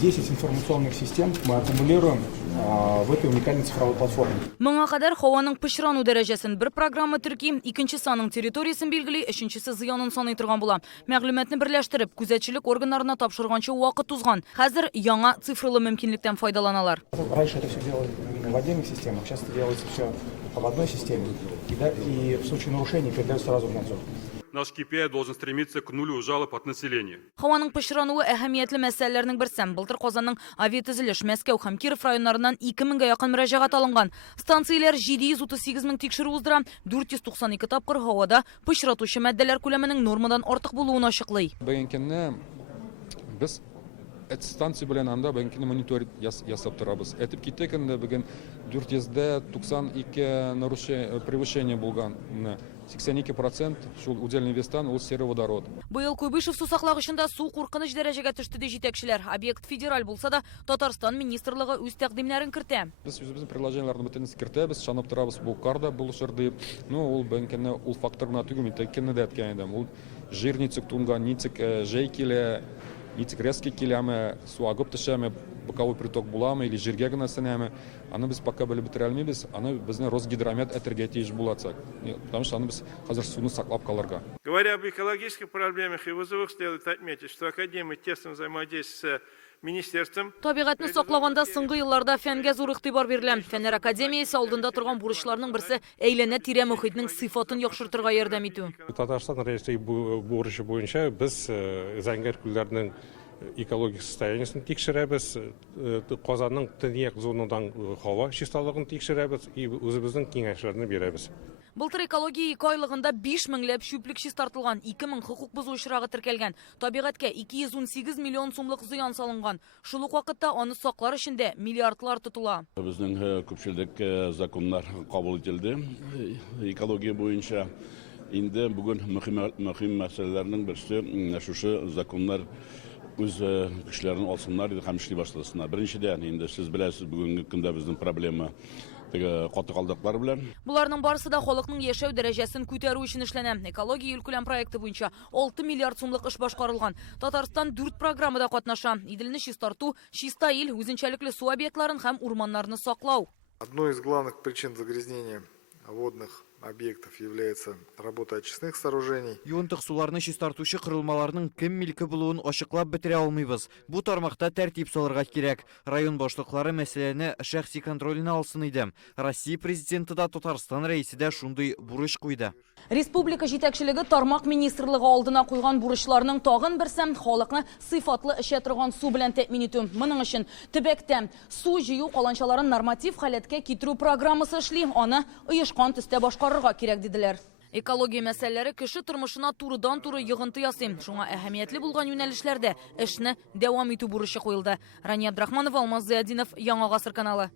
10 информационных систем мы аккумулируем в этой уникальной цифровой платформе. Моңа кадәр һаваның пычрану дәрәҗәсен бер программа төрки, икенче саның территориясен билгели, өченчесе зыянын саный торган була. Мәгълүматны берләштереп, күзәтчелек органнарына тапшырганчы вакыт узган. Хәзер яңа цифрлы мөмкинлектән файдаланалар. Раньше это все делалось в отдельных системах, сейчас это делается все в одной системе. И в случае нарушений передается сразу в надзор. Наш KPI должен стремиться к нулю жалоб от населения. Һаваның пычрануы әһәмиятле мәсьәләләрнең берсе. Былтыр Казанның авиатөзелеш, Мәскәү һәм Киров районнарыннан 2000-гә якын мөрәҗәгать алынган. Станцияләр 738 мең тикшерү уздыра, 492 тапкыр һавада пычратучы матдәләр күләменең нормадан артык булуын ачыклый. Бәйенкенне без станция белән анда бәйенкенне мониторинг ясап торабыз. Әйтеп китәк инде бүген 492 превышение булган. 82% шул удельный вестан ул сероводород. Быел Куйбышев су саклагычында су куркыныч дәрәҗәгә төште ди җитәкчеләр. Объект федераль булса да, Татарстан министрлыгы үз тәкъдимнәрен кертә. Без үзебезнең приложениеләрне бөтен кертәбез, шанып торабыз бу карда булышыр дип. Ул бәйенкенне ул факторына түгел, тәкенне дә әйткән идем. Ул жирницик тунган, ницик җәй килә, ницик резкий киләме, су агып төшәме, боковой приток буламы или җиргә генә сенәме. Аны без пока белеп бетерә алмыйбыз. Аны безне Росгидромет әтергә тиеш булачак. Потому что аны без хәзер суны саклап калырга. Говоря об экологических проблемах и вызовах, следует отметить, что Академия тесно взаимодействует с министерством. Табигатьне саклаганда соңгы елларда фәнгә зур игътибар бирелә. Фәннәр академиясе алдында торган бурычларның берсе әйләнә-тирә мөхитнең сыйфатын яхшыртырга ярдәм итү. Татарстан рәисе бурычы буенча без зәңгәр күлләрнең экологик состояниесен тикшерәбез, Казанның төньяк зонадан һава чисталыгын тикшерәбез и үзебезнең киңәшләрне бирәбез. Былтыр экология 2 айлыгында 5 меңләп чүплек чистартылган, 2000 хокук бозу очрагы теркәлгән. Табигатькә 218 миллион сумлык зыян салынган. Шул ук вакытта аны саклар өчен дә миллиардлар тотыла. Безнең күпчелек законнар кабул ителде. Экология буенча инде бүген мөһим мәсьәләләрнең берсе шушы законнар үз көчләрен алсыннар һәм эшли башласыннар. Беренчедән инде сез беләсез, бүгенге көндә безнең проблема каты калдыклар белән. Буларның барысы да халыкның яшәү дәрәҗәсен күтәрү өчен эшләнә. Экология юлкүләм проекты буенча 6 миллиард сумлык эш башкарылган. Татарстан 4 программада катнаша. Иделне чистарту, чиста ил, үзенчәлекле су объектларын һәм урманнарны саклау. Одной из главных причин загрязнения водных объектов является работа очистных сооружений. Юынтык суларны чистартучы кырылмаларның кем милке булуын ачыклап бетерә алмыйбыз. Бу тармакта тәртип салырга кирәк. Район башлыклары мәсьәләне шәхси контролена алсын иде. Россия президенты да Татарстан рәисе дә шундый бурыч куйды. Республика җитәкчелеге тармак министрлыгы алдына куйган бурычларның тагын берсе халыкны сыйфатлы эшә торган су белән тәэмин итү. Моның өчен төбәктә су җыю каланчаларын норматив халәткә китерү программасы эшли, аны оешкан төстә башкарырга кирәк диделәр. Экология мәсьәләләре кеше тормышына турыдан-туры йогынты ясый. Шуңа әһәмиятле булган юнәлешләрдә эшне дәвам итү бурычы куелды. Рания Абдрахманова, Алмаз Зыядинов, Яңа гасыр каналы.